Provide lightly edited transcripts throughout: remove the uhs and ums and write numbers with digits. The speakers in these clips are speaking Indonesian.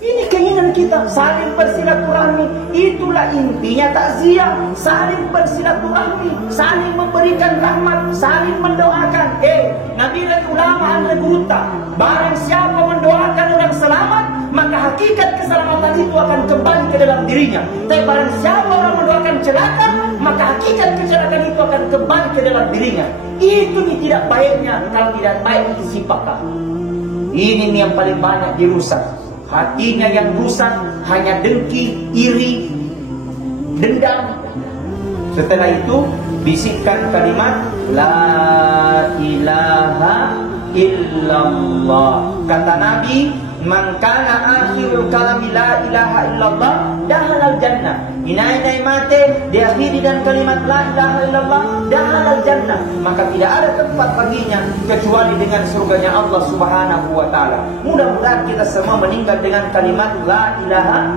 Ini keinginan kita, saling bersilaturahmi. Itulah intinya takziah, saling bersilaturahmi, saling memberikan rahmat, saling mendoakan. Nabi dan ulama anggota, barang siapa mendoakan orang selamat, maka hakikat keselamatan itu akan kembali ke dalam dirinya. Tapi barang siapa orang mendoakan celaka, maka hakikat kecelakaan itu akan kembali ke dalam dirinya. Itu nih tidak baiknya kalau tidak baik disipakan. Ini nih yang paling banyak dirusak. Hatinya yang rusak hanya dengki, iri, dendam. Setelah itu bisikkan kalimat La ilaha illallah. Kata Nabi, man kana akhirul kalami la ilaha illallah dakhala al-jannah. Inai mate diakhiri dan kalimat la ilaha illallah dakhala al-jannah, maka tidak ada tempat baginya kecuali dengan surganya Allah Subhanahu wa taala. Mudah-mudahan kita semua meninggal dengan kalimat la ilaha.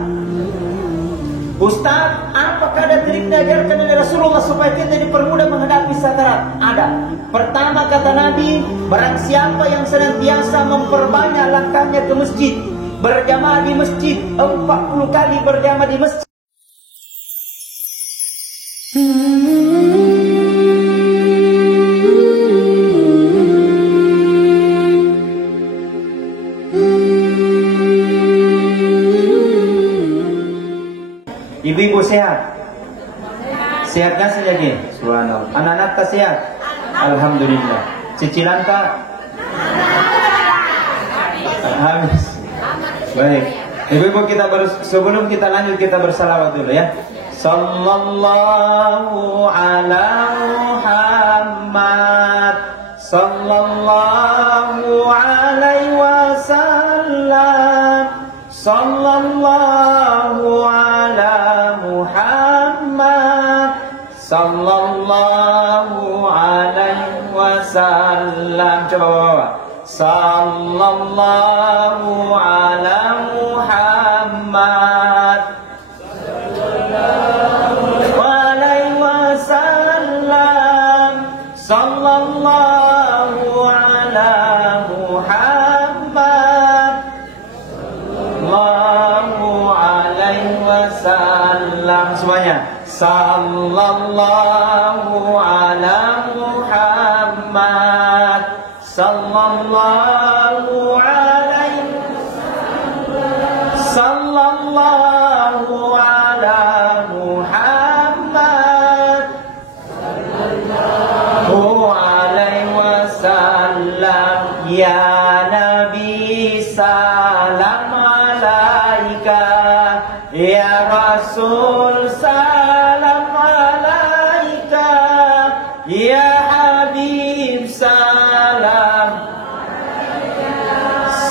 Ustaz, apakah ada trik diajarkan oleh Rasulullah supaya kita dipermudah menghadapi sakarat? Ada. Pertama kata Nabi, barang siapa yang senantiasa memperbanyak langkahnya ke masjid, berjamaah di masjid, 40 kali berjamaah di masjid. Ibu-ibu sehat? Sehat gak sih lagi? Subhanallah. Anak-anak tak sehat? Alhamdulillah. Cicilan tak? Habis. Baik. Ibu-ibu kita sebelum kita lanjut kita bersalawat dulu ya. Sallallahu ala Muhammad, sallallahu alaihi wasallam, sallallahu ala Muhammad, sallallahu alaihi wasallam. Coba bawa. Sallallahu ala Muhammad, sallallahu alaihi wasallam, sallallahu ala Muhammad, sallallahu alaihi wasallam. Semuanya. Sallallahu ala Muhammad, sallallahu alaihi wasallam, sallallahu ala Muhammad, sallallahu alaihi wasallam. Ya Nabi salam alaika, ya Rasul salam alaika, ya Habib salam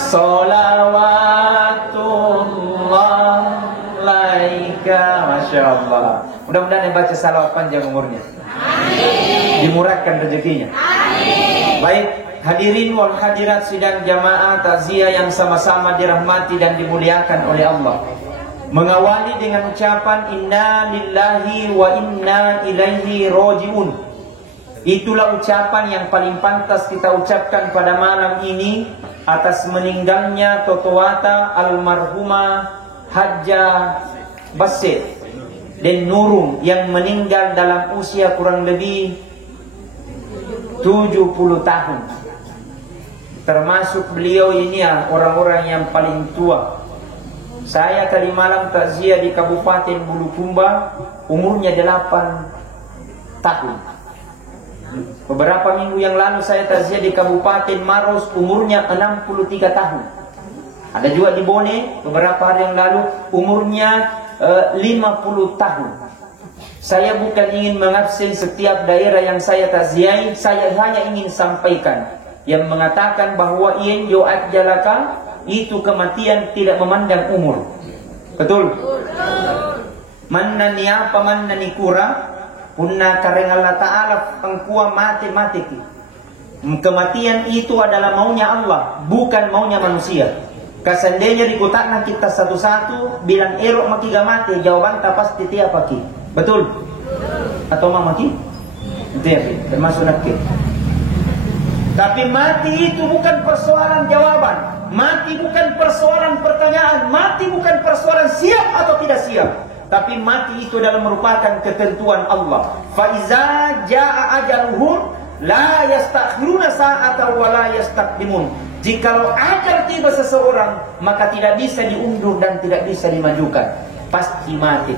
salawatullah alaika. Masya Allah. Mudah-mudahan yang baca salawat panjang umurnya, dimurahkan rezekinya. Baik, hadirin wal hadirat sidang jamaah takziah yang sama-sama dirahmati dan dimuliakan oleh Allah. Mengawali dengan ucapan inna lillahi wa inna ilaihi raji'un. Itulah ucapan yang paling pantas kita ucapkan pada malam ini atas meninggalnya Totoata almarhumah Hajjah Basit dan Nurung yang meninggal dalam usia kurang lebih 70 tahun. Termasuk beliau ini orang-orang yang paling tua. Saya tadi malam takziah di Kabupaten Bulukumba, umurnya 8 tahun. Beberapa minggu yang lalu saya takziah di Kabupaten Maros, umurnya 63 tahun. Ada juga di Bone, beberapa hari yang lalu, umurnya 50 tahun. Saya bukan ingin mengabsen setiap daerah yang saya takziahi, saya hanya ingin sampaikan yang mengatakan bahwa in yo'at jalaka, itu kematian tidak memandang umur. Betul? Mannani apa mannani kura, punna kareng Allah Ta'ala pengkua mati. Kematian itu adalah maunya Allah, bukan maunya manusia. Kasandenya dikutakna kita satu-satu bilang erok maki gamati, jawaban tak pasti tiap pagi. Betul? Atau mamaki? Itu ya, termasuk nakir. Tapi mati itu bukan persoalan jawaban, mati bukan persoalan pertanyaan, mati siap atau tidak siap. Tapi mati itu adalah merupakan ketentuan Allah. Fa iza jaa ajaluhum la yastakhiruna sa'atan wa la yastaqdimun. Jikalau ajal tiba seseorang, maka tidak bisa diundur dan tidak bisa dimajukan. Pasti mati.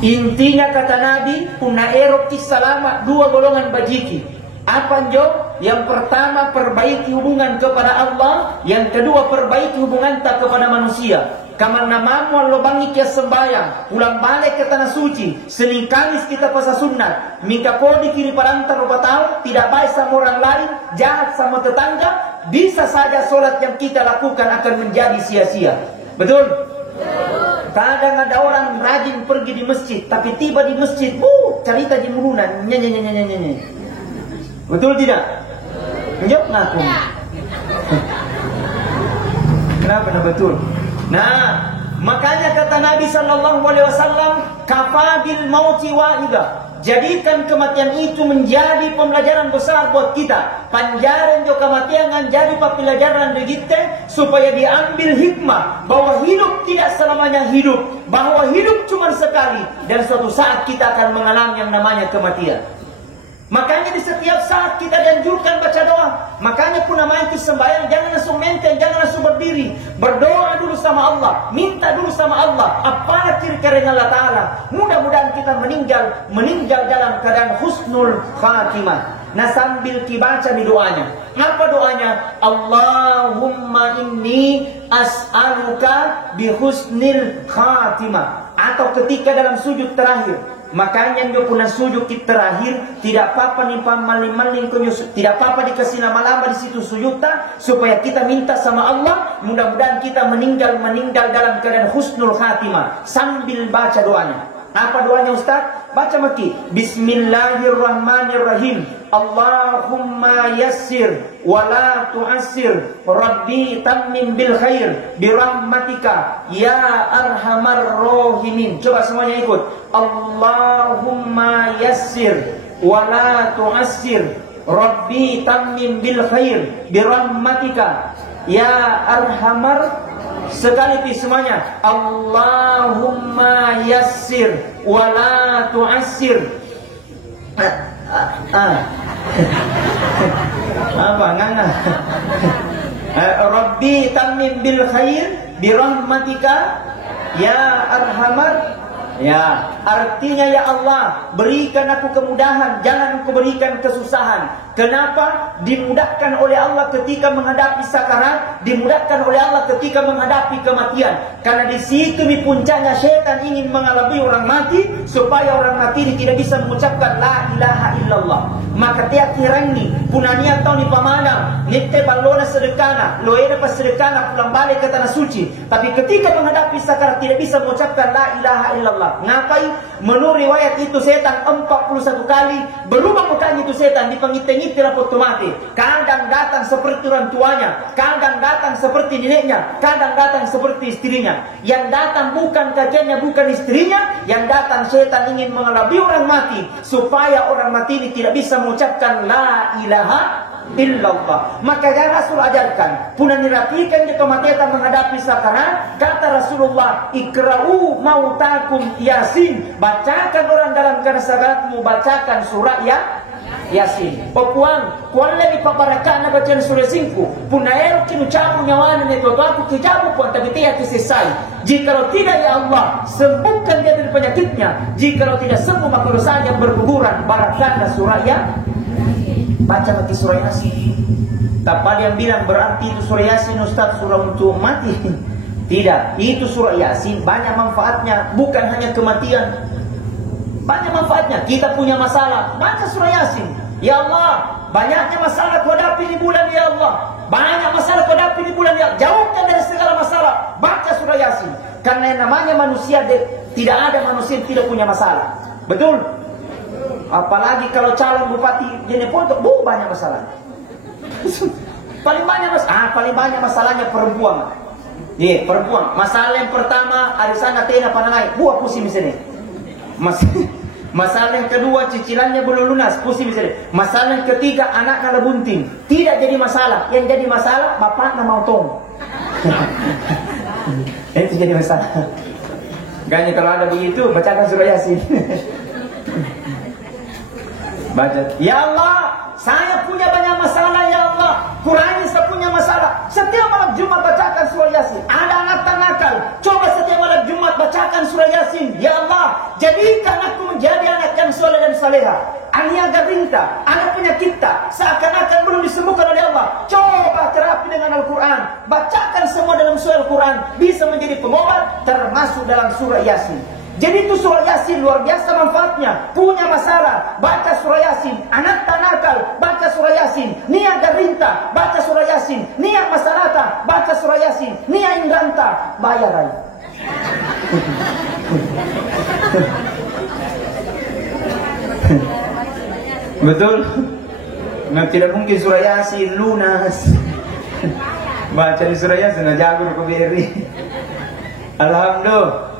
Intinya kata Nabi, punna erok kisalamat dua golongan bajiki. Apa jo? Yang pertama perbaiki hubungan kepada Allah, yang kedua perbaiki hubungan tak kepada manusia. Kamar namamu Allah bangi kia sembayang, pulang balik ke tanah suci, Senin Kamis kita puasa sunat, minta kodi kiri parantar tahu, tidak baik sama orang lain, jahat sama tetangga, bisa saja solat yang kita lakukan akan menjadi sia-sia. Betul? Kadang ada orang rajin pergi di masjid, tapi tiba di masjid, cerita di murunan, nyanyi. Betul tidak? Jawab ngaku. Kenapa betul? Nah, makanya kata Nabi sallallahu alaihi wasallam, kafabil mauti wa'ida. Jadikan kematian itu menjadi pembelajaran besar buat kita. Panjaran jo kematian jadi pembelajaran bagi kita supaya diambil hikmah bahwa hidup tidak selamanya hidup, bahwa hidup cuma sekali dan suatu saat kita akan mengalami yang namanya kematian. Makanya di setiap saat kita dianjurkan baca doa. Makanya pun namanya sembahyang jangan langsung menteng, jangan langsung berdiri. Berdoa dulu sama Allah, minta dulu sama Allah. Apalagi karena Allah Ta'ala. Mudah-mudahan kita meninggal dalam keadaan husnul khatimah. Nah sambil dibaca di doanya. Apa doanya? Allahumma inni as'aluka bihusnil khatimah. Atau ketika dalam sujud terakhir. Makanya dia punya sujud terakhir tidak apa-apa nimpa maling-maling, tidak apa-apa dikasih lama-lama di situ sujudnya supaya kita minta sama Allah mudah-mudahan kita meninggal dalam keadaan husnul khatimah sambil baca doanya. Apa doanya Ustaz? Baca maki. Bismillahirrahmanirrahim. Allahumma yassir wa la tu'assir. Rabbi tammim bil khair birahmatika ya arhamar rahimin. Coba semuanya ikut. Allahumma yassir wa la tu'assir. Rabbi tammim bil khair birahmatika ya arhamar. Sekali semuanya. Allahumma yassir wa la tu'assir. Apa nganga? Rabbi tammim bil khair bi rahmatika ya arhamar. Ya, artinya ya Allah, berikan aku kemudahan, jangan aku berikan kesusahan. Kenapa? Dimudahkan oleh Allah ketika menghadapi sakarat, dimudahkan oleh Allah ketika menghadapi kematian. Karena di situ di puncaknya setan ingin mengalami orang mati supaya orang mati ini tidak bisa mengucapkan la ilaha illallah. Maka tiap kirani punania tahun di pamana, nitte balona sedekana, loena pas sedekana pulang balik ke tanah suci. Tapi ketika menghadapi sakarat tidak bisa mengucapkan la ilaha illallah. Ngapain? Menurut riwayat itu setan 41 kali berubah mukanya itu setan dipengit-ngit waktu mati. Kadang datang seperti orang tuanya, kadang datang seperti neneknya, kadang datang seperti istrinya. Yang datang bukan kakeknya, bukan istrinya, yang datang setan ingin mengelabui orang mati supaya orang mati ini tidak bisa mengucapkan la ilaha illallah. Maka yang Rasul ajarkan puna nirapikan jika kematian menghadapi sakarat, kata Rasulullah, ikra'u mautakum yasin. Bacakan orang dalam keadaan sakaratmu, bacakan surat Yasin. Okuan, kuan lagi paparakan na bacaan surah 5. Punaero kinucapu nyawanan itu aku kijabu pun tapi tidak selesai. Jikalau tidak ya Allah, sembuhkan dia dari penyakitnya. Jikalau tidak sembuh maka dosanya berguguran. Barakan surah baca mati surah Yasin. Tak ada yang bilang berarti itu surah Yasin Ustaz surah untuk mati. Tidak, itu surah Yasin banyak manfaatnya, bukan hanya kematian. Banyak manfaatnya. Kita punya masalah, baca surah Yasin. Ya Allah, banyaknya masalah kau hadapi di bulan ya Allah. Banyak masalah kau hadapi di bulan ya Allah. Jauhkan dari segala masalah, baca surah Yasin. Karena yang namanya manusia, tidak ada manusia yang tidak punya masalah. Betul? Apalagi kalau calon bupati Jeneponto, banyak masalah. paling banyak masalahnya perempuan. Perempuan. Masalah yang pertama, arisan tena panangai, buah pusing misalnya. Masalah yang kedua, cicilannya belum lunas, pusing misalnya. Masalah yang ketiga, anaknya bunting. Tidak jadi masalah. Yang jadi masalah, bapaknya mau tong. Itu jadi masalah. Makanya kalau ada begitu, bacakan surah Yasin. Baca, ya Allah, saya punya banyak masalah, ya Allah, kurangi saya punya masalah. Setiap malam Jumat bacakan surah Yasin. Ada anak nakal, coba setiap malam Jumat bacakan surah Yasin. Ya Allah, jadikan aku menjadi anak yang soleh dan saleha. Aniaga rinta, anak penyakit seakan-akan belum disembuhkan oleh Allah. Coba terapi dengan Al-Quran. Bacakan semua dalam surah Al-Quran, bisa menjadi pengobat, termasuk dalam surah Yasin. Jadi itu surah Yasin luar biasa manfaatnya. Punya masalah, baca surah Yasin. Anak tak nakal, baca surah Yasin. Niaga rinta, baca surah Yasin. Niat masalahta, baca surah Yasin. Niat ingranta, bayaran. Betul? Nah, tidak mungkin surah Yasin lunas. Baca di surah Yasin, jago ke BRI. Alhamdulillah.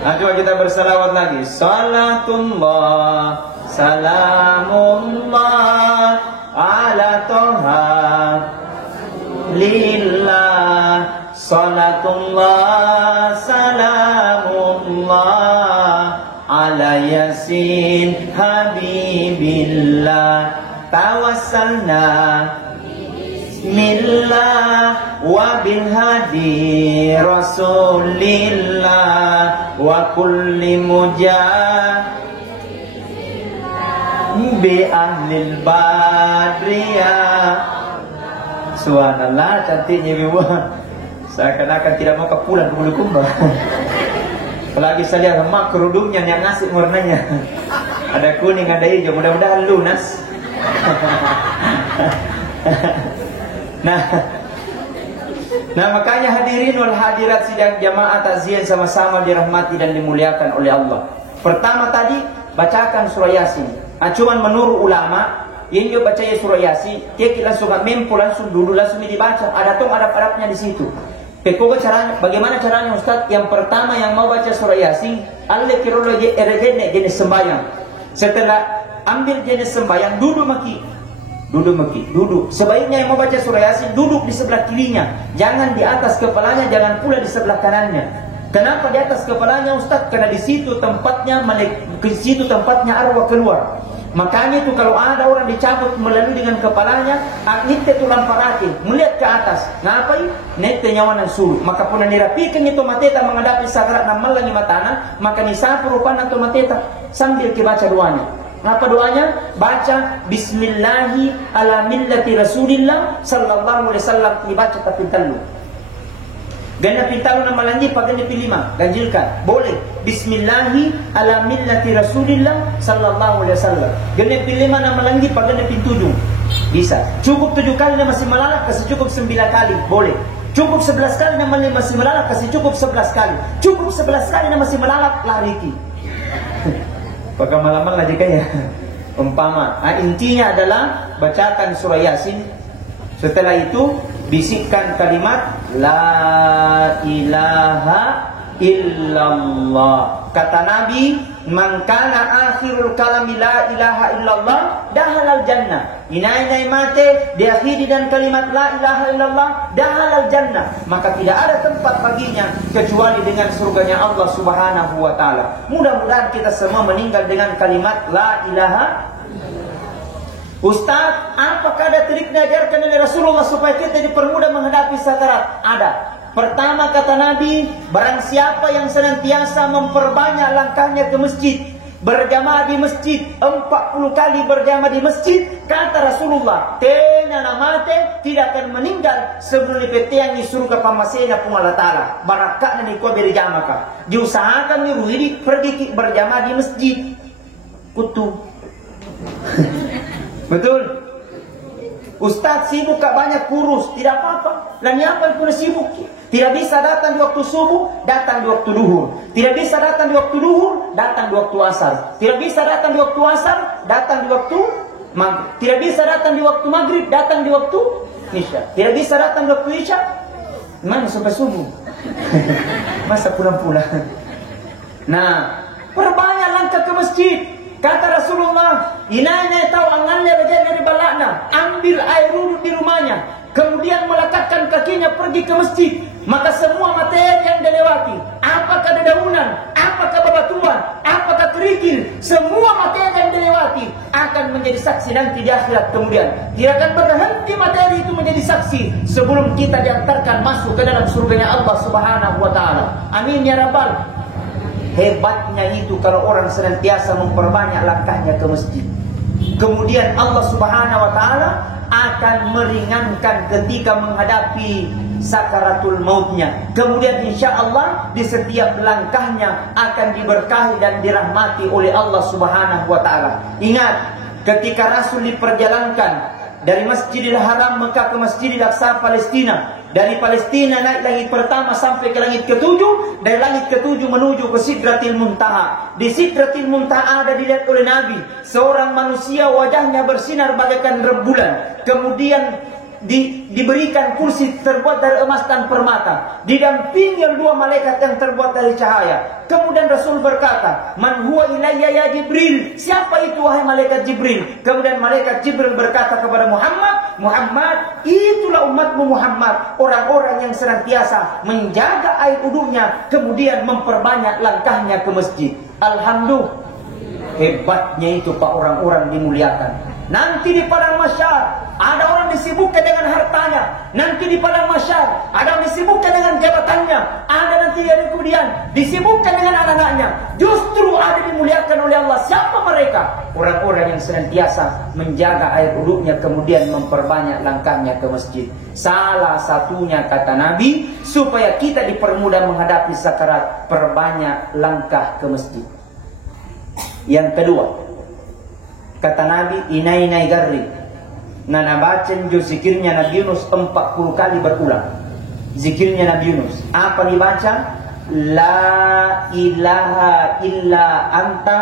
Nah, coba kita bersalawat lagi. Salatullah, salamullah ala toha lillah. Salatullah, salamullah ala Yasin habibillah. Tawassalna Bismillah wa bil hadi Rasulillah wa kulli mujah bi ahlil badriyah. Subhanallah, cantiknya Ibu. Seakan-akan tidak mau kepulan ke Bulukumba. Apalagi saya lihat emak kerudungnya yang asik warnanya. Ada kuning, ada hijau, mudah-mudahan lunas. Nah, makanya hadirin wal hadirat sidang jamaah takziah sama-sama dirahmati dan dimuliakan oleh Allah. Pertama tadi bacakan surah Yasin. Cuman menurut ulama, yang dia baca surah Yasin, dia langsung mempo langsung dulu langsung dibaca. Ada adab-adabnya di situ. Bagaimana caranya Ustaz? Yang pertama yang mau baca surah Yasin, Allah kirologi eregene jenis sembahyang. Setelah ambil jenis sembahyang, duduk maki. Sebaiknya yang mau baca surah Yasin duduk di sebelah kirinya, jangan di atas kepalanya, jangan pula di sebelah kanannya. Kenapa di atas kepalanya Ustaz? Karena di situ tempatnya arwah keluar. Makanya itu kalau ada orang dicabut melalui dengan kepalanya, nitte tu lamparati, melihat ke atas. Ngapain? Nitte nyawanan suruh. Maka pun dirapikan itu mateta menghadapi sakarat namal lagi matana, maka nisapu rupana tu mateta sambil dibaca doanya. Apa doanya? Baca Bismillahi ala millati Rasulillah sallallahu alaihi wasallam, dibaca tapi talu. Gana pintalu nama lanji pakai pilima, ganjilkan. Boleh. Bismillahi ala millati Rasulillah sallallahu alaihi wasallam. Gana pilima nama lanji pakai pintujuh. Bisa. Cukup 7 kali nama masih melalak, kasih cukup 9 kali. Boleh. Cukup 11 kali nama masih melalak, kasih cukup 11 kali. Cukup 11 kali nama masih melalak, lariki. Maka malam-malam aja ya. Umpama. Intinya adalah bacakan surah Yasin. Setelah itu bisikkan kalimat La ilaha illallah. Kata Nabi, man kana akhirul kalami la ilaha illallah dahalal jannah. Inai mate diakhiri dan kalimat la ilaha illallah dahalal jannah. Maka tidak ada tempat baginya kecuali dengan surganya Allah Subhanahu wa taala. Mudah-mudahan kita semua meninggal dengan kalimat la ilaha. Ustaz, apakah ada trik diajarkan oleh Rasulullah supaya kita dipermudah menghadapi sakarat? Ada. Pertama kata Nabi, barang siapa yang senantiasa memperbanyak langkahnya ke masjid, berjamaah di masjid, 40 kali berjamaah di masjid, kata Rasulullah, tena namate tidak akan meninggal sebelum dipetiang disuruh ke pamasena pun Allah Ta'ala. Barakah dan ikut berjamaah kah. Diusahakan niruhidi pergi berjamaah di masjid. Kutu. Betul. Ustaz sibuk kak banyak kurus, tidak apa-apa. Dan apa pun sibuk. Tidak bisa datang di waktu subuh, datang di waktu duhur. Tidak bisa datang di waktu duhur, datang di waktu asar. Tidak bisa datang di waktu asar, datang di waktu maghrib. Tidak bisa datang di waktu maghrib, datang di waktu isya. Tidak bisa datang di waktu isya, mana sampai subuh. Masa pulang-pulang. Nah, perbanyak langkah ke masjid. Kata Rasulullah, inanya tahu angannya bagian dari balakna, ambil air wudhu di rumahnya, kemudian melekatkan kakinya pergi ke masjid. Maka semua materi yang dilewati, apakah dedaunan, apakah akan menjadi saksi nanti di akhirat kemudian. Tidak akan berhenti materi itu menjadi saksi sebelum kita diantarkan masuk ke dalam surganya Allah Subhanahu wa taala. Amin ya rabbal. Hebatnya itu kalau orang senantiasa memperbanyak langkahnya ke masjid. Kemudian Allah Subhanahu wa taala akan meringankan ketika menghadapi sakaratul mautnya. Kemudian insya Allah di setiap langkahnya akan diberkahi dan dirahmati oleh Allah Subhanahu wa taala. Ingat, ketika Rasul diperjalankan dari Masjidil Haram Mekah ke Masjidil Aqsa Palestina, dari Palestina naik langit pertama sampai ke langit ketujuh, dari langit ketujuh menuju ke Sidratil Muntaha. Di Sidratil Muntaha ada dilihat oleh Nabi seorang manusia wajahnya bersinar bagaikan rembulan. Kemudian diberikan kursi terbuat dari emas dan permata, didampingi dua malaikat yang terbuat dari cahaya. Kemudian Rasul berkata, "Man huwa ilayya ya Jibril?" Siapa itu wahai malaikat Jibril? Kemudian malaikat Jibril berkata kepada Muhammad, "Muhammad, itulah umatmu Muhammad, orang-orang yang senantiasa menjaga air wudunya, kemudian memperbanyak langkahnya ke masjid." Alhamdulillah, hebatnya itu Pak orang-orang dimuliakan. Nanti di padang mahsyar ada orang disibukkan dengan hartanya. Nanti di padang mahsyar ada orang disibukkan dengan jabatannya. Ada nanti dari kemudian disibukkan dengan anak-anaknya. Justru ada dimuliakan oleh Allah. Siapa mereka? Orang-orang yang senantiasa menjaga air wudunya, kemudian memperbanyak langkahnya ke masjid. Salah satunya kata Nabi, supaya kita dipermudah menghadapi sakarat, perbanyak langkah ke masjid. Yang kedua, kata Nabi, inai garri. Nana bacen jo zikirnya Nabi Yunus 40 kali berulang. Zikirnya Nabi Yunus. Apa dibaca? La ilaha illa anta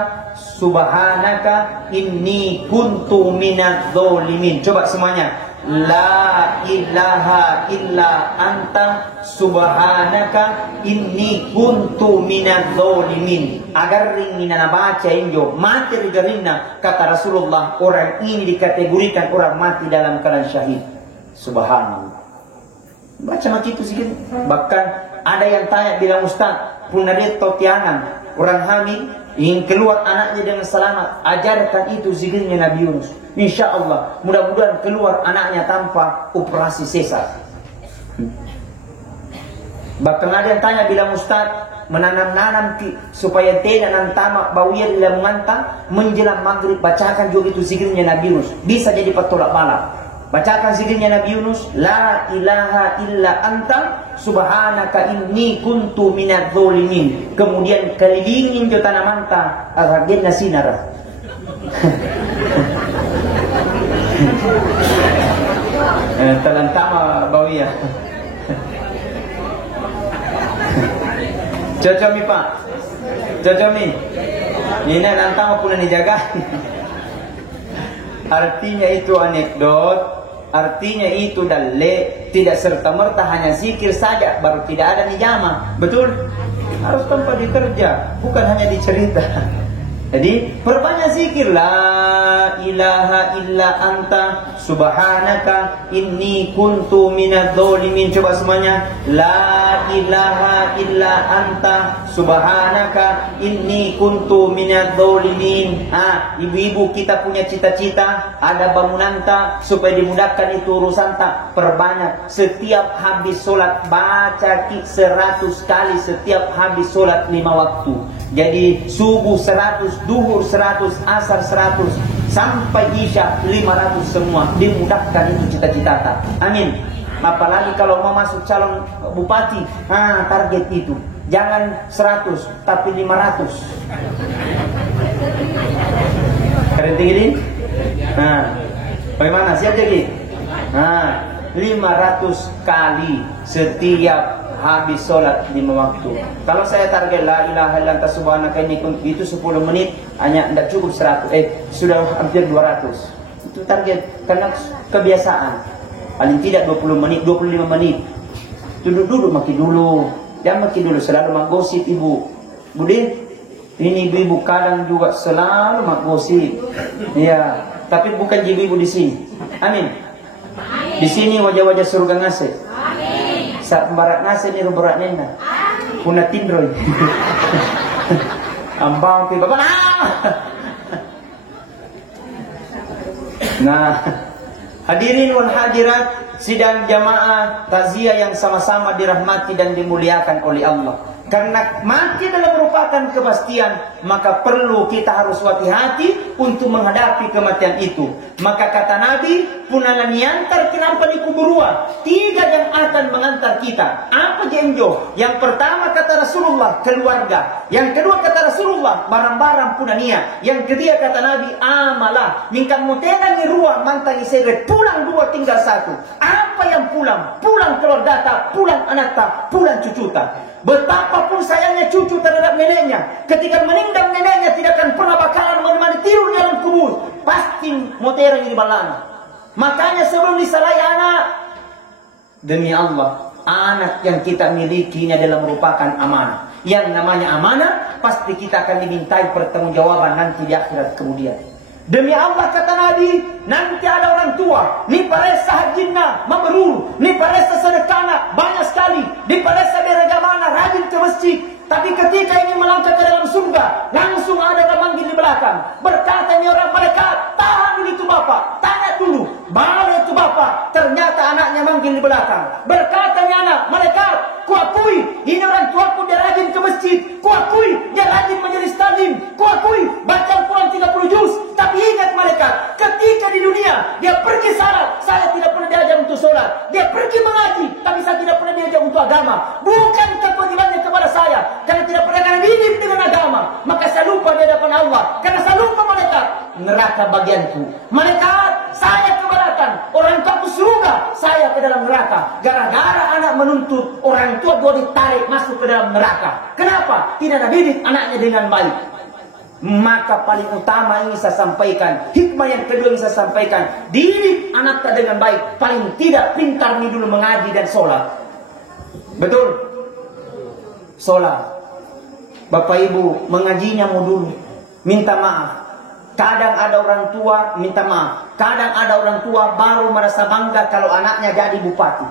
subhanaka inni kuntu minadz zalimin. Coba semuanya. La ilaha illa anta subhanaka inni kuntu minadz zalimin. Agar ringin na baca injo mati rigarinna, kata Rasulullah, orang ini dikategorikan orang mati dalam keadaan syahid. Subhanallah. Baca maki itu sedikit. Bahkan ada yang tanya bilang, "Ustaz, punaret totianan orang hamil ingin keluar anaknya dengan selamat, ajarkan itu zikirnya Nabi Yunus. Insya Allah mudah-mudahan keluar anaknya tanpa operasi sesar." Bahkan ada yang tanya bilang, "Ustaz, menanam-nanam supaya tidak nantama bawir dalam mantang menjelang maghrib, bacakan juga itu zikirnya Nabi Yunus, bisa jadi petolak bala." Bacakan zikirnya Nabi Yunus, la ilaha illa anta subhanaka inni kuntu minadz zalimin. Kemudian kelilingin jo tanamanta agagena sinara. Talantama bawia. Cocok mi Pak. Cocok mi. Ini nantama pun dijaga. Artinya itu anekdot. Artinya itu dalil, tidak serta-merta hanya zikir saja baru tidak ada nijamah. Betul? Harus tanpa dikerja, bukan hanya dicerita. Jadi perbanyak zikir, la ilaha illa anta subhanaka inni kuntu minadz zalimin. Coba semuanya, la ilaha illa anta subhanaka inni kuntu minadz zalimin. Ibu-ibu kita punya cita-cita ada bangunan tak supaya dimudahkan itu urusan tak, perbanyak. Setiap habis sholat baca 100 kali setiap habis sholat 5 waktu. Jadi subuh 100, duhur 100, asar 100, sampai isya 500 semua. Dimudahkan itu cita-cita. Amin. Apalagi kalau mau masuk calon bupati, target itu jangan 100 tapi 500. Keren tinggi. Bagaimana? Siap jadi? 500 kali setiap habis sholat 5 waktu. Kalau saya target la ilaha illa anta subhanaka inni kuntu, itu 10 menit hanya tidak cukup 100, sudah hampir 200. Itu target karena kebiasaan. Paling tidak 20 menit, 25 menit. Duduk-duduk maki dulu. Jangan maki dulu, selalu mak gosip ibu. Budin, ini ibu-ibu kadang juga selalu mak gosip. Ya, tapi bukan ibu-ibu di sini. Amin. Di sini wajah-wajah surga ngasih. Sa barat nasi ni berat nena. Puna tindroy. Ambang pi bapak. Nah, hadirin wal hadirat, sidang jamaah takziah yang sama-sama dirahmati dan dimuliakan oleh Allah. Karena mati adalah merupakan kepastian, maka perlu kita harus hati-hati untuk menghadapi kematian itu. Maka kata Nabi, punangan yantar kenapa di kuburua? 3 yang akan mengantar kita. Apa jenjo? Yang pertama kata Rasulullah, keluarga. Yang kedua kata Rasulullah, barang-barang punania. Yang ketiga kata Nabi, amalah. Mingkang mutenan ni ruang mantang isere, pulang 2 tinggal 1. Apa yang pulang? Pulang keluarga ta, pulang anak ta, pulang cucu ta. Betapapun sayangnya cucu terhadap neneknya, ketika meninggal neneknya tidak akan pernah bakalan menemani tidur dalam kubur. Pasti motera di balana. Makanya sebelum disalahi anak, demi Allah, anak yang kita miliki ini adalah merupakan amanah. Yang namanya amanah, pasti kita akan dimintai pertanggungjawaban nanti di akhirat kemudian. Demi Allah kata Nabi, nanti ada orang tua, ni paresa hajinna, mabrur, ni paresa sedekana, banyak sekali, ni paresa beregamana, rajin ke masjid. Tapi ketika ini melangkah ke dalam surga, langsung ada orang manggil di belakang. Berkata ini orang malaikat, tahan itu bapak, tanya dulu, mana itu bapak? Ternyata anaknya manggil di belakang. Berkata ini anak, malaikat, kuakui, ini orang tua pun dia rajin ke masjid, kuakui, dia rajin majelis taklim, kuakui, baca Al-Quran 30 juz. Tapi ingat malaikat, ketika di dunia dia pergi salat, saya tidak pernah diajar untuk sholat. Dia pergi mengaji, tapi saya tidak pernah diajar untuk agama. Bukan kewajibannya kepada saya, karena tidak pernah kena didik dengan agama. Maka saya lupa di hadapan Allah, karena saya lupa malaikat. Neraka bagianku. Malaikat, saya keberatan. Orang tua ke surga, saya ke dalam neraka. Gara-gara anak menuntut, orang tua gue ditarik masuk ke dalam neraka. Kenapa? Tidak ada didik anaknya dengan baik. Maka paling utama ini saya sampaikan, hikmah yang kedua yang saya sampaikan, didik anak dengan baik. Paling tidak pintar nih dulu mengaji dan sholat. Betul? Sholat. Bapak ibu mengajinya mau dulu, minta maaf. Kadang ada orang tua minta maaf, kadang ada orang tua baru merasa bangga kalau anaknya jadi bupati.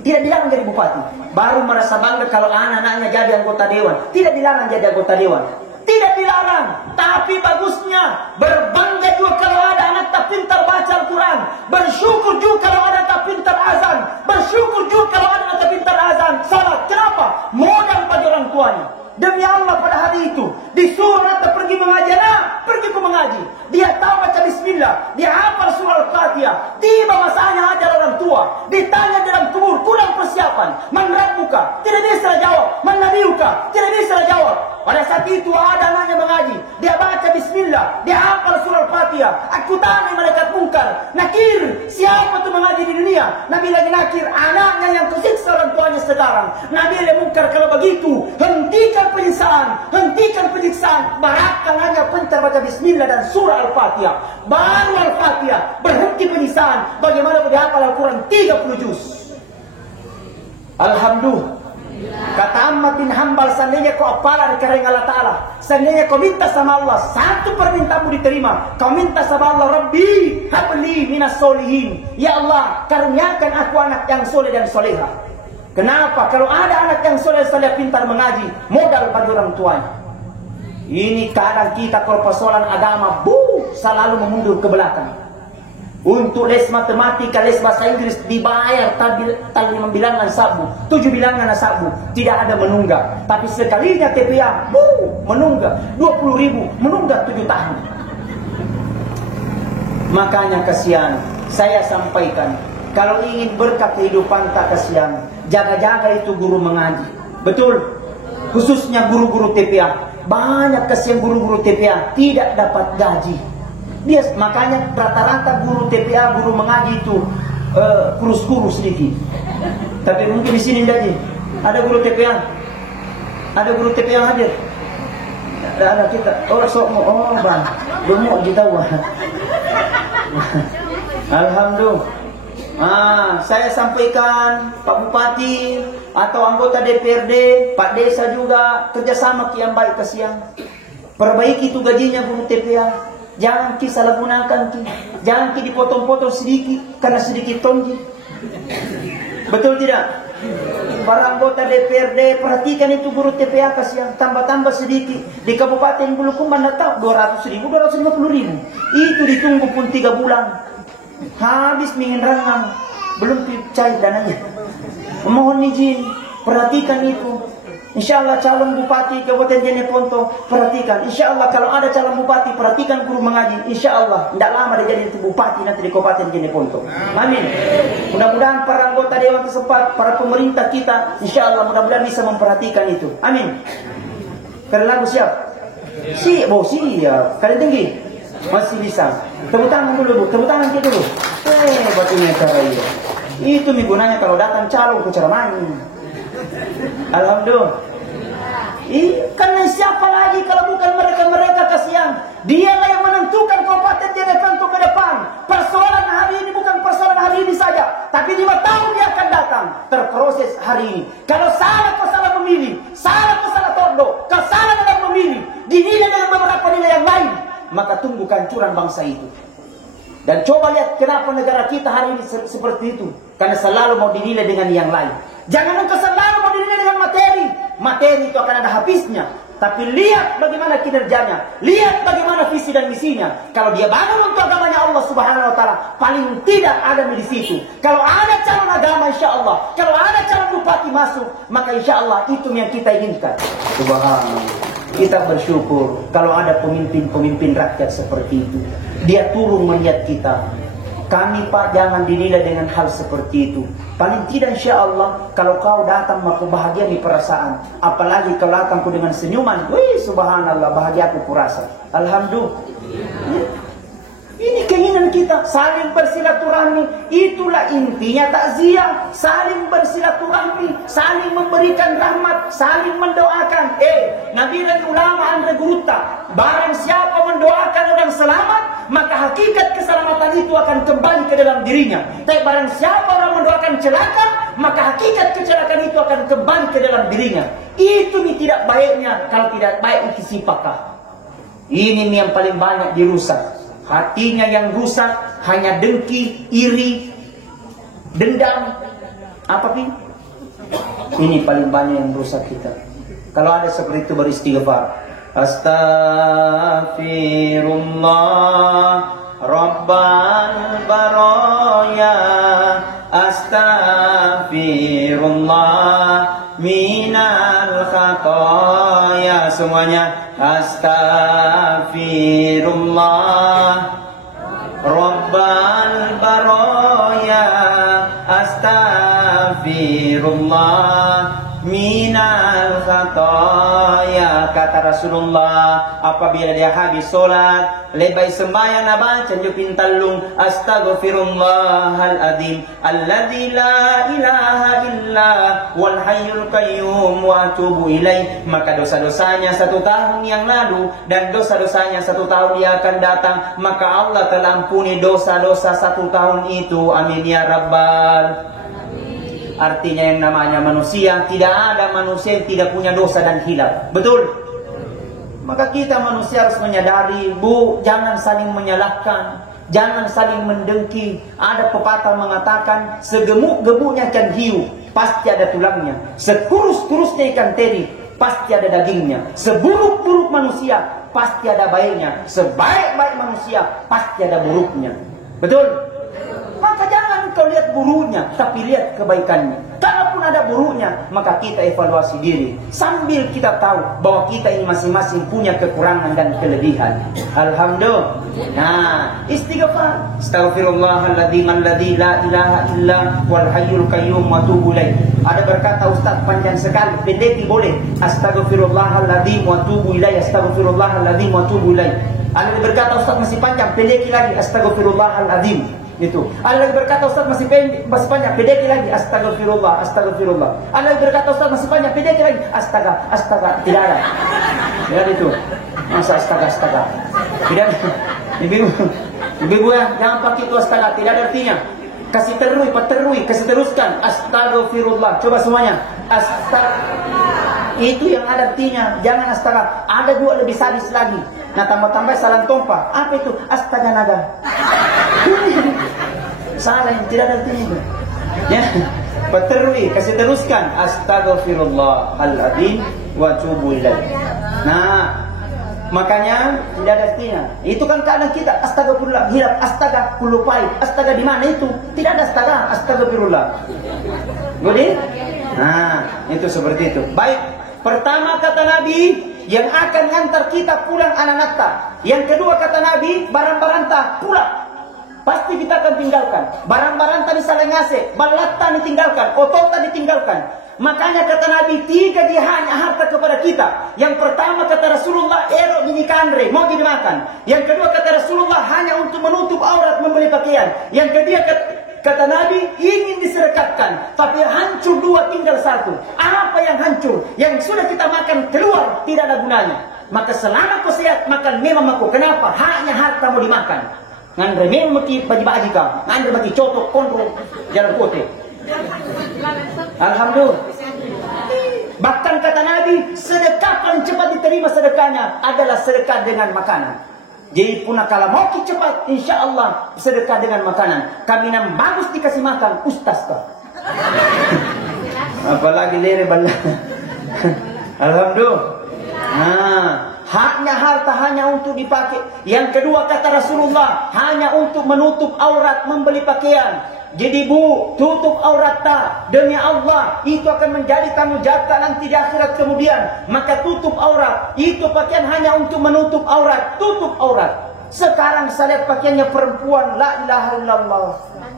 Tidak dilarang jadi bupati, baru merasa bangga kalau anak-anaknya jadi anggota dewan. Tidak dilarang jadi anggota dewan, tidak dilarang. Tapi bagusnya berbangga juga kalau ada anak tak pintar baca Al-Quran. Bersyukur juga kalau ada tak pintar azan. Bersyukur juga kalau ada anak tak pintar azan salat. Kenapa? Modal bagi orang tuanya. Demi Allah pada hari itu disuruh anak pergi mengaji, nak pergi ke mengaji. Dia tahu baca bismillah, dia hafal surah Al-Fatihah. Tiba masanya ajar orang tua, ditanya dalam kubur, kurang persiapan. Man rabbuka? Tidak bisa jawab. Man nabiyuka? Tidak bisa jawab. Pada saat itu ada anaknya mengaji, dia baca bismillah, dia hafal surah Al-Fatihah. Aku tanya malaikat mungkar, nakir, siapa tu mengaji di dunia? Nabi lagi nakir, anaknya yang kesiksa orang tuanya sekarang. Nabi lagi mungkar, kalau begitu hentikan penyiksaan, hentikan penyiksaan. Barakkan hanya pintar baca bismillah dan surah Al-Fatihah. Baru Al-Fatihah, berhenti penyiksaan. Bagaimana boleh hafal Al-Quran 30 juz? Alhamdulillah. Kata Ahmad bin Hanbal, seandainya kau apalah karena Allah Ta'ala, seandainya kau minta sama Allah, satu permintaanmu diterima. Kau minta sama Allah, Rabbi habli minas solihin, ya Allah karuniakan aku anak yang soleh dan soleha. Kenapa? Kalau ada anak yang soleh pintar mengaji, modal bagi orang tuanya. Ini kadang kita kalau persoalan agama, selalu memundur ke belakang. Untuk les matematika, les bahasa Inggris dibayar tali 5 bilangan sabu, 7 bilangan sabu, tidak ada menunggak. Tapi sekalinya TPA, menunggak 20.000, menunggak 7 tahun. Makanya kasihan, saya sampaikan, kalau ingin berkat kehidupan tak kasihan, jaga-jaga itu guru mengaji. Betul? Khususnya guru-guru TPA. Banyak kasihan guru-guru TPA tidak dapat gaji. Dia makanya rata-rata guru TPA, guru mengaji itu kurus-kurus sedikit. Tapi mungkin di sini jadi ada guru TPA, ada guru TPA hadir. Ada kita, bang, gemuk kita wah. Alhamdulillah. Saya sampaikan Pak Bupati atau anggota DPRD, Pak Desa juga kerjasama yang baik kasihan. Perbaiki itu gajinya guru TPA. Jangan salah gunakan, jangan dipotong-potong sedikit karena sedikit tonji. Betul tidak? para anggota DPRD, perhatikan itu guru TPA kasihan, tambah-tambah sedikit. Di Kabupaten Bulukumba mana tahu 200.000, 250.000. Itu ditunggu pun 3 bulan. Habis mingin rangang, belum cair dananya. Mohon izin, perhatikan itu. Insya Allah calon bupati Kabupaten Jeneponto, perhatikan. Insya Allah kalau ada calon bupati, perhatikan guru mengaji. Insya Allah tidak lama dia jadi bupati nanti di Kabupaten Jeneponto. Amin. Mudah-mudahan para anggota dewan setempat, para pemerintah kita, insya Allah mudah-mudahan bisa memperhatikan itu. Amin. Kalian lagu siap? Siap, siap. Kalian tinggi? Masih bisa. Tepuk tangan dulu, Bu. Tepuk tangan kita dulu. Batunya cara ini. Itu gunanya kalau datang calon ke ceramah. Alhamdulillah. Karena siapa lagi kalau bukan mereka-mereka kasihan. Dialah yang menentukan Kabupaten Jeneponto ke depan. Persoalan hari ini bukan persoalan hari ini saja, tapi 5 tahun dia akan datang terproses hari ini. Kalau salah memilih, salah tondok, kesalahan dalam memilih, dinilai dengan beberapa nilai yang lain, maka tunggu kehancuran bangsa itu. Dan coba lihat kenapa negara kita hari ini seperti itu. Karena selalu mau dinilai dengan yang lain. Jangan engkau selalu mau dinilai dengan materi. Materi itu akan ada habisnya. Tapi lihat bagaimana kinerjanya. Lihat bagaimana visi dan misinya. Kalau dia bangun untuk agamanya Allah Subhanahu Wa Taala, paling tidak ada di situ. Kalau ada calon agama, insya Allah. Kalau ada calon bupati masuk, maka insya Allah itu yang kita inginkan. Subhanallah. Kita bersyukur kalau ada pemimpin-pemimpin rakyat seperti itu. Dia turun melihat kita. Kami Pak jangan dinilai dengan hal seperti itu. Paling tidak insya Allah kalau kau datang aku bahagia di perasaan. Apalagi kalau datangku dengan senyuman. Wih subhanallah bahagia aku kurasa. Alhamdulillah. Ini keinginan kita, saling bersilaturahmi. Itulah intinya takziah, saling bersilaturahmi, saling memberikan rahmat, saling mendoakan. Nabi dan ulama Andre Guruta, barang siapa mendoakan orang selamat, maka hakikat keselamatan itu akan kembali ke dalam dirinya. Tapi barang siapa orang mendoakan celaka, maka hakikat kecelakaan itu akan kembali ke dalam dirinya. Itu nih tidak baiknya. Kalau tidak baik itu sipakah. Ini nih yang paling banyak dirusak. Hatinya yang rusak hanya dengki, iri, dendam. Apa sih? Ini paling banyak yang rusak kita. Kalau ada seperti itu beristighfar. Astaghfirullah Rabbal baraya. Astaghfirullah minal khataya. Semuanya. Astaghfirullah Rabbal baraya. Astaghfirullah minal khataya. Kata Rasulullah apabila dia habis sholat, lebay sembahyang na baca jupin talung astaghfirullahal adzim alladzi la ilaha illa wal hayyul qayyum wa atubu ilaih. Maka dosa-dosanya 1 tahun yang lalu dan dosa-dosanya 1 tahun yang akan datang, maka Allah telah ampuni dosa-dosa 1 tahun itu. Amin ya rabbal. Artinya yang namanya manusia, tidak ada manusia yang tidak punya dosa dan hilaf. Betul? Maka kita manusia harus menyadari, Bu, jangan saling menyalahkan, jangan saling mendengki. Ada pepatah mengatakan, segemuk-gemuknya ikan hiu, pasti ada tulangnya. Sekurus-kurusnya ikan teri, pasti ada dagingnya. Seburuk-buruk manusia, pasti ada baiknya. Sebaik-baik manusia, pasti ada buruknya. Betul? Maka jangan kau lihat buruknya, tapi lihat kebaikannya. Kalaupun ada buruknya, maka kita evaluasi diri. Sambil kita tahu bahwa kita ini masing-masing punya kekurangan dan kelebihan. Alhamdulillah. Nah, istighfar. Astaghfirullahaladzim alladzi la ilaha illa wal hayyul qayyum wa atubu ilaih. Ada berkata Ustaz panjang sekali, pendek boleh. Astaghfirullahaladzim wa atubu ilaih. Astaghfirullahaladzim wa atubu ilaih. Ada berkata Ustaz masih panjang, pendek lagi. Astaghfirullahaladzim. Itu. Allah berkata Ustaz masih panjang, pendek lagi. Astagfirullah, astagfirullah. Allah berkata Ustaz masih panjang, pendek lagi. Astaga. Tidak ada. Tidak ada itu. Masa astaga. Tidak ada. Ibu ya, jangan pakai itu astaga. Tidak ada artinya. Kasih terus, kasih teruskan. Astagfirullah. Coba semuanya. Itu yang ada artinya. Jangan astaga. Ada juga lebih sadis lagi. Nah tambah-tambah salam tumpah. Apa itu? Astaga naga. Salah yang tidak ada artinya itu. Ya. Peterui, kasih teruskan. Astaghfirullahaladzim wa tubu ilaih. Nah, makanya tidak ada istinya. Itu kan kadang kita astagfirullah, hilap, astaga, kulupai, astaga di mana itu? Tidak ada astaga, astagfirullah. Boleh? Nah, itu seperti itu. Baik, pertama kata Nabi, yang akan ngantar kita pulang anak ta. Yang kedua kata Nabi, barang-barang ta pulang. Pasti kita akan tinggalkan. Barang-barang tadi saling ngasih, balata ditinggalkan, otota ditinggalkan. Makanya kata Nabi, 3 dia hanya harta kepada kita. Yang pertama kata Rasulullah, ero ini kandre, mau dimakan. Yang kedua kata Rasulullah, hanya untuk menutup aurat membeli pakaian. Yang ketiga kata Nabi, ingin disedekatkan, tapi hancur 2 tinggal 1. Apa yang hancur? Yang sudah kita makan keluar, tidak ada gunanya. Maka selama kau sehat, makan memang aku. Kenapa? Hanya harta mau dimakan. Ngandre memang maki bagi-bagi ka. Ngandre maki cotok kontrol jalan kote. Alhamdulillah. Bahkan kata Nabi, sedekah paling cepat diterima sedekahnya adalah sedekah dengan makanan. Jadi punah kalau mau cepat, insya Allah sedekah dengan makanan. Kami yang bagus dikasih makan, ustaz ka. Apalagi lere bala. Alhamdulillah. Nah, haknya harta hanya untuk dipakai. Yang kedua kata Rasulullah, hanya untuk menutup aurat membeli pakaian. Jadi bu, tutup aurat tak. Demi Allah, itu akan menjadi tanggung jawab nanti di akhirat kemudian. Maka tutup aurat. Itu pakaian hanya untuk menutup aurat. Tutup aurat. Sekarang saya lihat pakaiannya perempuan, la ilaha illallah.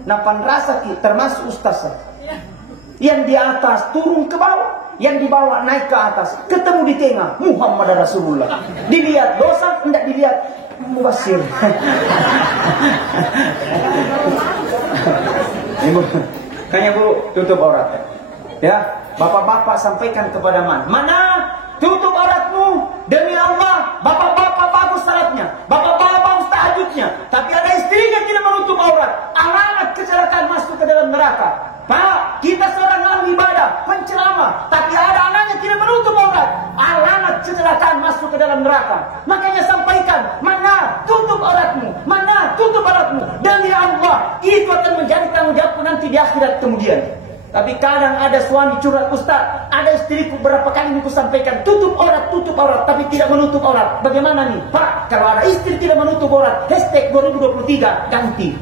Napan rasa ki, termasuk ustaz. Yang di atas turun ke bawah. Yang dibawa naik ke atas, ketemu di tengah Muhammad Rasulullah. Dilihat dosa, tidak dilihat mubasir. Ibu, kayaknya bu tutup aurat. Ya, bapak-bapak sampaikan kepada mana tutup auratmu demi Allah. Bapak-bapak bagus salatnya, bapak-bapak bagus tahajudnya, tapi ada istrinya tidak menutup aurat. Alamat kecelakaan masuk ke dalam neraka. Pak, kita seorang ahli ibadah, penceramah, tapi ada anaknya tidak menutup aurat. Alamat kecelakaan masuk ke dalam neraka. Makanya sampaikan, mana tutup auratmu, mana tutup auratmu. Demi Allah, itu akan menjadi tanggung jawabku nanti di akhirat kemudian. Tapi kadang ada suami curhat, Ustaz, ada istriku berapa kali aku sampaikan, tutup aurat, tapi tidak menutup aurat. Bagaimana nih? Pak, kalau ada istri tidak menutup aurat, hashtag 2023, ganti.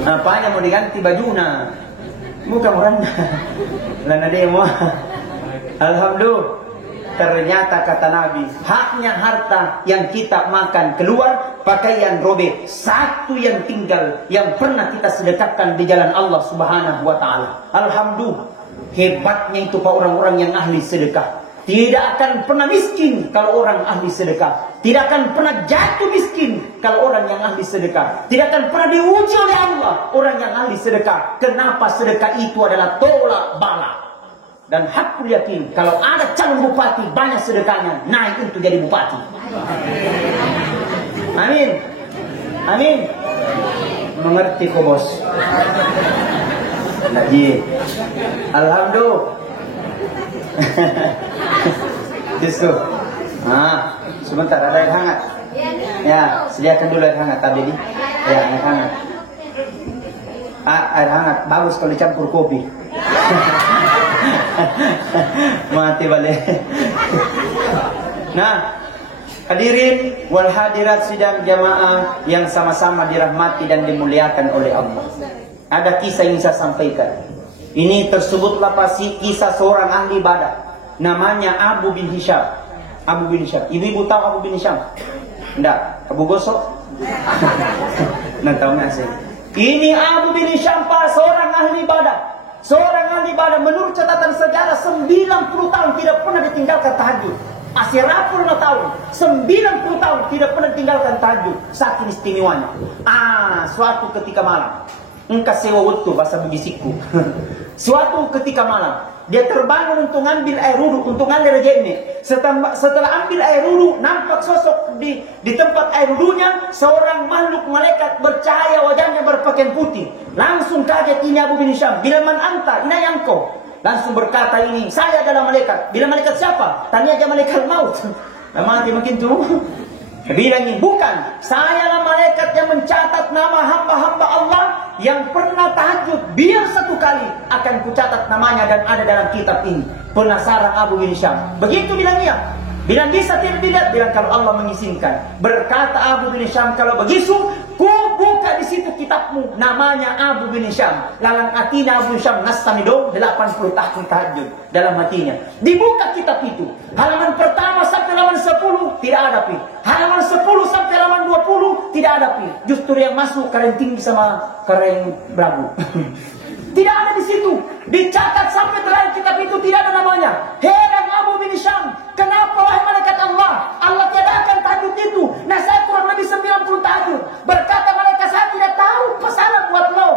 Apanya mau diganti bajuna? Bukan orangnya. Lana demo. Alhamdulillah. Ternyata kata Nabi, haknya harta yang kita makan keluar, pakaian robek, satu yang tinggal yang pernah kita sedekahkan di jalan Allah Subhanahu wa taala. Alhamdulillah. Hebatnya itu Pak orang-orang yang ahli sedekah. Tidak akan pernah miskin kalau orang ahli sedekah. Tidak akan pernah jatuh miskin kalau orang yang ahli sedekah. Tidak akan pernah diuji oleh Allah orang yang ahli sedekah. Kenapa sedekah itu adalah tolak bala. Dan hakul yakin kalau ada calon bupati banyak sedekahnya naik untuk jadi bupati. Amin. Amin. Mengerti kok bos. Lagi. Alhamdulillah. Justru. Sebentar ada air hangat. Ya, sediakan dulu air hangat tadi. Ya, air hangat. Air hangat bagus kalau dicampur kopi. Mati balik. Nah, hadirin wal hadirat sidang jamaah yang sama-sama dirahmati dan dimuliakan oleh Allah. Ada kisah yang saya sampaikan. Ini tersebutlah pasti kisah seorang ahli ibadah. Namanya Abu bin Hisham. Abu bin Hisham. Ibu-ibu tahu Abu bin Hisham? Enggak. Abu Gosok? Nggak tahu nggak sih? Ini Abu bin Hisham Pak, seorang ahli ibadah. Seorang ahli ibadah menurut catatan sejarah 90 tahun tidak pernah ditinggalkan tahajud. Masih 50 tahun, 90 tahun tidak pernah ditinggalkan tahajud. Saking istimewanya. Suatu ketika malam, engkau sewa waktu bahasa Bugisikku. Suatu ketika malam, dia terbangun untuk ngambil air wudhu, untuk ngambil rejeknya. Setelah ambil air wudhu, nampak sosok di tempat air wudhunya seorang makhluk malaikat bercahaya, wajahnya berpakaian putih. Langsung kaget ini Abu bin Hisham. Bila man anta, ina yang kau? Langsung berkata ini, saya adalah malaikat. Bila malaikat siapa? Tanya aja malaikat maut. Mati makin tu. Bilangin, bukan, sayalah malaikat yang mencatat nama hamba-hamba Allah yang pernah tahajud. Biar satu kali akan kucatat namanya dan ada dalam kitab ini. Penasaran Abu bin Syam. Begitu bilang dia. Bilang bisa tidak dilihat, bilang kalau Allah mengizinkan. Berkata Abu bin Syam, kalau begitu, ku buka di situ kitabmu, namanya Abu bin Syam. Lalang hatinya Abu bin Syam nastamido 80 tahun tahajud dalam hatinya. Dibuka kitab itu. Halaman pertama sampai halaman 10 tidak ada pi. Halaman 10 sampai halaman 20 tidak ada pi. Justru yang masuk keren tinggi sama keren beragu. Tidak ada di situ. Dicatat sampai terakhir kitab itu tidak ada namanya. Heran Abu bin Syam, kenapa wahai malaikat Allah? Allah tiadakan tahajud itu. Nah saya kurang lebih 90 tahajud. Berkata malaikat, saya tidak tahu masalah buat lo.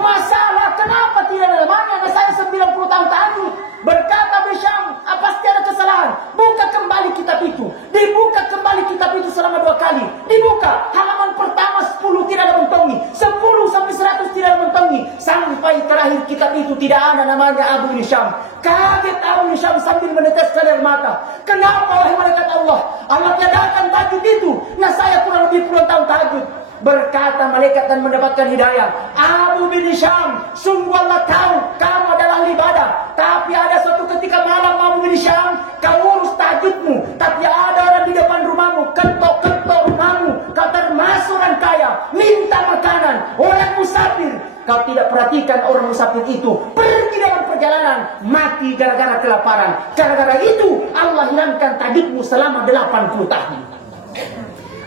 Masalah kenapa tidak ada namanya? Nah saya 90 tahun tahajud. Berkata Syam, pasti ada kesalahan. Buka kembali kitab itu. Dibuka kembali kitab itu selama 2 kali. Dibuka halaman pertama 10 tidak ada mentongi, 10 sampai 100 tidak ada mentongi, sampai terakhir kitab itu tidak ada namanya Abu bin Syam. Kaget Abu bin Syam sambil meneteskan air mata. Kenapa wahai malaikat Allah? Allah tiadakan tahajud itu. Nah saya kurang lebih puluhan tahun tahajud. Berkata malaikat dan mendapatkan hidayah, Abu bin Syam, sungguh Allah tahu kamu adalah ahli ibadah. Tapi ada suatu ketika malam Abu bin Syam, kau urus tahajudmu, tapi ada orang di depan rumahmu, ketok-ketok rumahmu, kau termasuk orang kaya, minta makanan, orang musafir. Kau tidak perhatikan orang musafir itu pergi dalam perjalanan, mati gara-gara kelaparan. Gara-gara itu Allah hilangkan tahajudmu selama 80 tahun.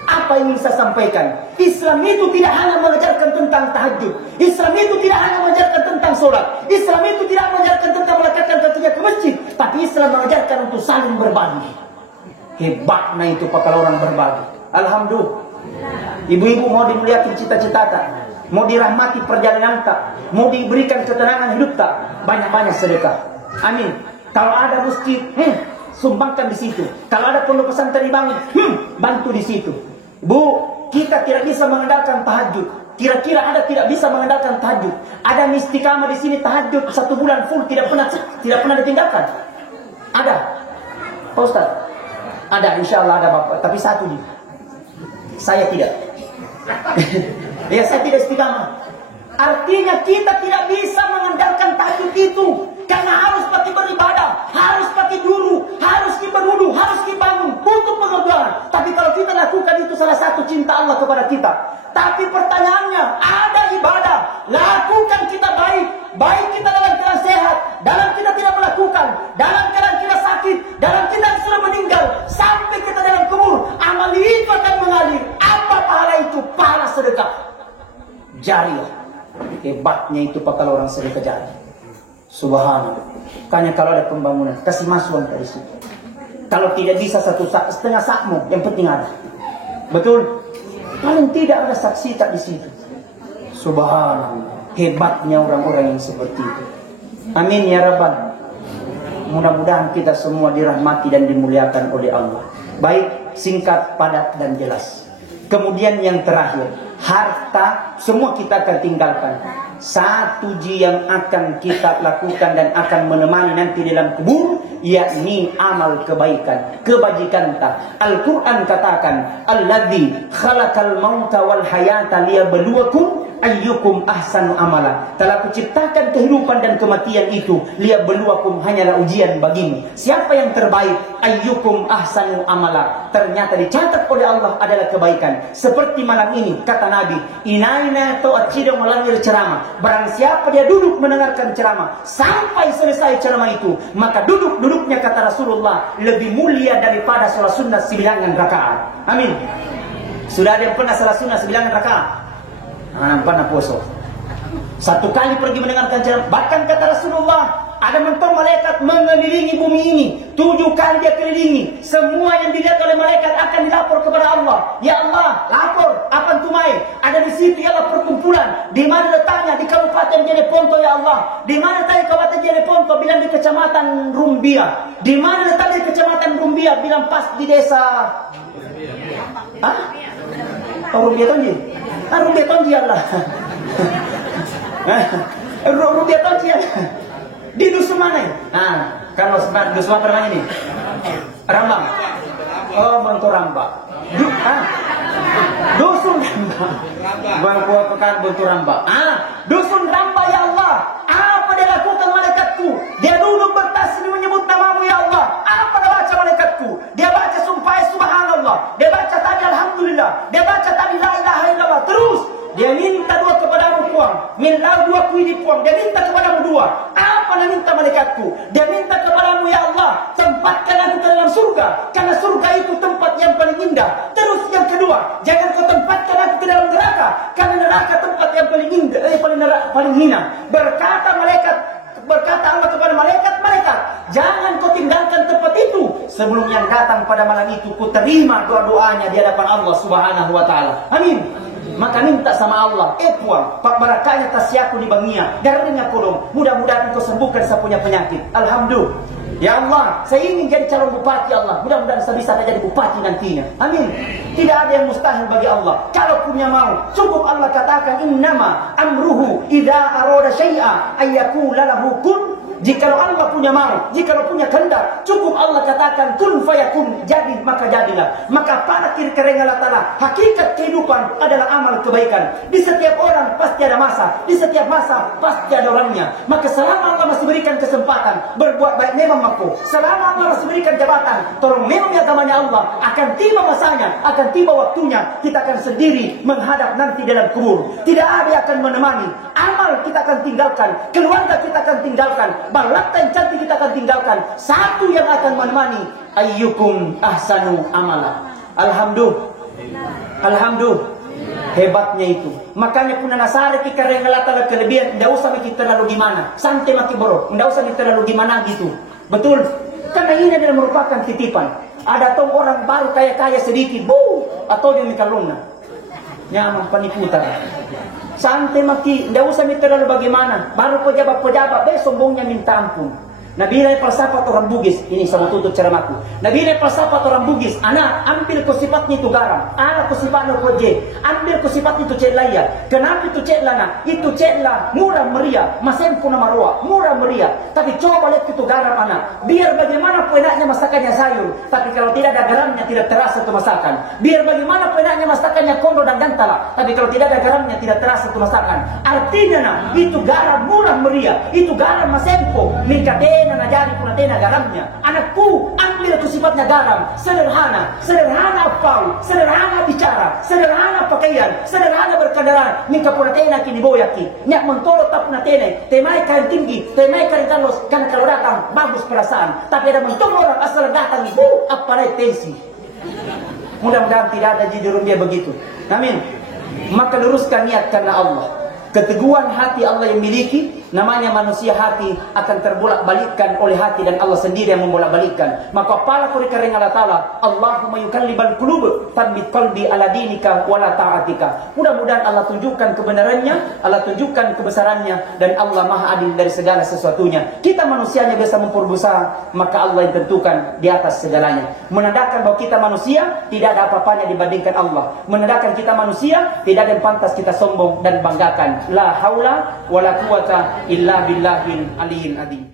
Apa yang ingin saya sampaikan? Islam itu tidak hanya mengajarkan tentang tahajud. Islam itu tidak hanya mengajarkan tentang sholat. Islam itu tidak mengajarkan tentang melekatkan kakinya ke masjid. Tapi Islam mengajarkan untuk saling berbagi. Hebatnya itu kalau orang berbagi. Alhamdulillah. Ibu-ibu mau dimuliakan cita-cita tak? Mau dirahmati perjalanan tak? Mau diberikan ketenangan hidup tak? Banyak-banyak sedekah. Amin. Kalau ada masjid, sumbangkan di situ. Kalau ada pondok pesantren dibangun, bantu di situ. Bu, kita tidak bisa mengandalkan tahajud. Kira-kira ada tidak bisa mengandalkan tahajud? Ada istiqamah di sini tahajud 1 bulan full tidak pernah ditinggalkan. Ada, Pak Ustaz? Ada, insya Allah ada Bapak. Tapi satu nih, saya tidak. Ya saya tidak istiqamah. Artinya kita tidak bisa mengandalkan tahajud itu. Karena harus pakai beribadah, harus pakai dulu, harus berwudu, harus bangun, butuh pengaduan. Tapi kalau kita lakukan itu salah satu cinta Allah kepada kita. Tapi pertanyaannya, ada ibadah, lakukan kita baik, baik kita dalam keadaan sehat, dalam kita tidak melakukan, dalam keadaan kita sakit, dalam kita sudah meninggal, sampai kita dalam kubur, amal itu akan mengalir. Apa pahala itu? Pahala sedekah jariah. Hebatnya itu kalau orang sedekah jariah. Subhanallah. Makanya kalau ada pembangunan, kasih masukan dari situ. Kalau tidak bisa 1 sak, setengah sakmu, yang penting ada. Betul? Paling tidak ada saksi tak di situ. Subhanallah. Hebatnya orang-orang yang seperti itu. Amin ya Rabbal. Mudah-mudahan kita semua dirahmati dan dimuliakan oleh Allah. Baik, singkat, padat dan jelas. Kemudian yang terakhir, harta semua kita akan tinggalkan. Satu yang akan kita lakukan dan akan menemani nanti dalam kubur, yakni amal kebaikan, kebajikan. Al-Quran katakan, Alladzi khalaqal mauta wal hayata liyabluwakum ayyukum ahsanu amala. Telah kuciptakan kehidupan dan kematian itu, liyabluwakum, hanyalah ujian bagimu. Siapa yang terbaik? Ayyukum ahsanu amala. Ternyata dicatat oleh Allah adalah kebaikan. Seperti malam ini kata Nabi, inaina ta'acidam walangir ceramah. Barang siapa dia duduk mendengarkan ceramah sampai selesai ceramah itu, maka duduknya kata Rasulullah lebih mulia daripada salat sunnah 9 rakaat. Amin. Sudah ada yang pernah salat sunnah 9 rakaat? Pernah puasa. 1 kali pergi mendengarkan ceramah. Bahkan kata Rasulullah, ada mentong malaikat mengelilingi bumi ini. 7 kali dia kelilingi. Semua yang dilihat oleh malaikat akan dilapor kepada Allah. Ya Allah, lapor. Apa tumai? Ada di situ ya Allah perkumpulan. Di mana letaknya? Di Kabupaten Jeneponto ya Allah. Di mana letaknya Kabupaten Jeneponto? Bilang di Kecamatan Rumbia. Di mana letaknya di Kecamatan Rumbia? Bilang pas di desa. Hah? Oh, Rumbia Tonji. Rumbia Tonji Allah. Rumbia Tonji Allah. Di dusun mana? Kalau dusun apa namanya ini? Rambang. Oh, Bantu Ramba. Dusun Ramba. Bukan Bantu Ramba. Dusun Ramba ya Allah. Apa dia lakukan malaikatku? Dia duduk bertasbih menyebut namamu ya Allah. Apa dia baca malaikatku? Dia baca sumpah subhanallah. Dia baca tadi alhamdulillah. Dia baca tadi la ilaha illallah. Terus dia minta dua kepadamu puang. Minta dua kuidi puang. Dia minta kepadamu dua. Apa dia minta malaikatku? Dia minta kepadamu ya Allah, tempatkan aku ke dalam surga. Karena surga itu tempat yang paling indah. Terus yang kedua, jangan kau tempatkan aku ke dalam neraka. Karena neraka tempat yang paling indah, paling hina. Berkata Allah kepada malaikat, jangan kau tinggalkan tempat itu sebelum yang datang pada malam itu ku terima doa-doanya di hadapan Allah Subhanahu wa taala. Amin. Maka minta sama Allah, puang, pak barakahnya tasyaku di bangia, darahnya kodong, mudah-mudahan engkau sembuhkan saya punya penyakit. Alhamdulillah. Ya Allah, saya ingin jadi calon bupati Allah. Mudah-mudahan saya bisa jadi bupati nantinya. Amin. Tidak ada yang mustahil bagi Allah. Kalau punya mau, cukup Allah katakan innama amruhu idza arada syai'a ayyakula lahu kun. Jikalau Allah punya mau, jikalau punya kehendak, cukup Allah katakan kun fayakun, jadi maka jadilah. Maka pada kiri-kering Allah Ta'ala, hakikat kehidupan adalah amal kebaikan. Di setiap orang pasti ada masa, di setiap masa pasti ada orangnya. Maka selama Allah masih berikan kesempatan berbuat baik memang mampu. Selama Allah masih berikan jabatan, tolong memang agamanya Allah, akan tiba masanya, akan tiba waktunya, kita akan sendiri menghadap nanti dalam kubur. Tidak ada yang akan menemani. Amal kita akan tinggalkan, keluarga kita akan tinggalkan, balatan cantik kita akan tinggalkan. Satu yang akan menemani, ayyukum ahsanu amala. Alhamdulillah. Hebatnya itu. Makanya pun nasari kita rengalata kelebihan, tidak usah kita terlalu gimana. Santai maki borok, tidak usah kita terlalu gimana gitu. Betul. Karena ini adalah merupakan titipan. Ada tuh orang baru kaya-kaya sedikit, atau dia minta luna. Nyaman paniputan. Santai maki, tidak usah minta terlalu bagaimana. Baru pejabat-pejabat, sombongnya minta ampun. Nabi Rai falsafat orang Bugis. Ini sama tutup ceramahku. Nabi Rai falsafat orang Bugis. Anak, ambil ko sifatnya itu garam. Anak ko sifatnya koje. Ambil ko sifatnya itu celaya. Kenapa itu celana? Itu cela murah meriah. Masenku nama roa. Murah meriah. Tapi coba lihat itu garam anak. Biar bagaimana pun enaknya masakannya sayur. Tapi kalau tidak ada garamnya tidak terasa itu masakan. Biar bagaimana pun enaknya masakannya kondo dan gantala. Tapi kalau tidak ada garamnya tidak terasa itu masakan. Artinya nah, itu garam murah meriah. Itu garam masenko. Mikade najari pun tena garamnya. Anakku, ambil itu sifatnya garam. Sederhana apau, sederhana bicara, sederhana pakaian, sederhana berkendaraan. Mika pun tena kini boyaki. Nyak mentolo tak pun tena. Temai kain tinggi, temai kain kalos. Kan kalau datang bagus perasaan. Tapi ada mentolo orang asal datang itu apa tensi. Mudah-mudahan tidak ada di dunia begitu. Amin. Maka luruskan niat karena Allah. Keteguhan hati Allah yang miliki, namanya manusia hati akan terbolak-balikkan oleh hati dan Allah sendiri yang membolak-balikkan. Maka pala kurika ring Allah Ta'ala, Allahumma yukallibal qulub, tabbit qalbi ala dinika wala ta'atika. Mudah-mudahan Allah tunjukkan kebenarannya, Allah tunjukkan kebesarannya, dan Allah maha adil dari segala sesuatunya. Kita manusianya biasa memperbusa, maka Allah yang tentukan di atas segalanya. Menandakan bahwa kita manusia, tidak ada apa-apanya dibandingkan Allah. Menandakan kita manusia, tidak ada yang pantas kita sombong dan banggakan. La haula wala quwata illa billahil aliyyil adzim.